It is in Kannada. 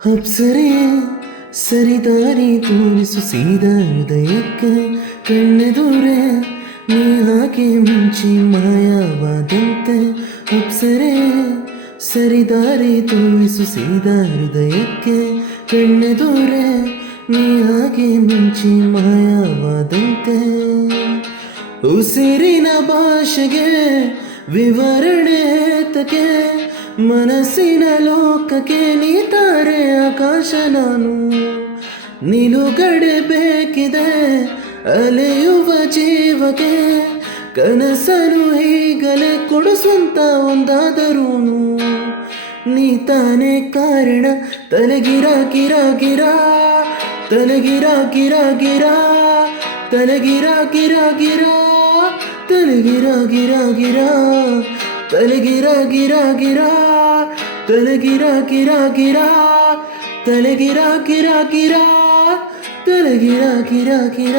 ಅಪ್ಸರೆ ಸರಿದಾರಿ ತೋರಿಸು ಸೀದಾ ಹೃದಯಕ್ಕೆ ಕಣ್ಣೆದುರೆ ನೀ ಹಾಗೆ ಮುಂಚಿ ಮಾಯವಾದಂತೆ. ಅಪ್ಸರೆ ಸರಿದಾರಿ ತೋರಿಸು ಸೀದಾ ಹೃದಯಕ್ಕೆ ಕಣ್ಣೆದುರೆ ನೀ ಹಾಗೆ ಮುಂಚಿ ಮಾಯವಾದಂತೆ. ಉಸಿರಿನ ಭಾಷೆಗೆ ವಿವರಣೆ ತಕೆ ಮನಸ್ಸಿನ ಲೋಕಕ್ಕೆ ನೀತಾರೆ ಆಕಾಶ ನಾನು. ನಿಲುಗಡೆ ಬೇಕಿದೆ ಅಲೆಯುವ ಜೀವಕ್ಕೆ ಕನಸನು ಹೀಗಲೇ ಕೊಡಿಸುವಂತ ಒಂದಾದರೂನು. ನೀ ತಾನೇ ಕಾರಣ ತಲೆಗಿರ ಗಿರ ಗಿರ ತಲೆಗಿರ ಗಿರ ಗಿರ ತಲೆಗಿರ ಗಿರ ಗಿರ ತಲೆಗಿರ ಗಿರ ಗಿರ ತಲೆಗಿರ ಗಿರ ಗಿರ ತಲೆಗಿರ ಗಿರ ಗಿರ ತಲೆಗಿರ ಗಿರ ಗಿರ ತಲೆಗಿರ ಗಿರ ಗಿರ.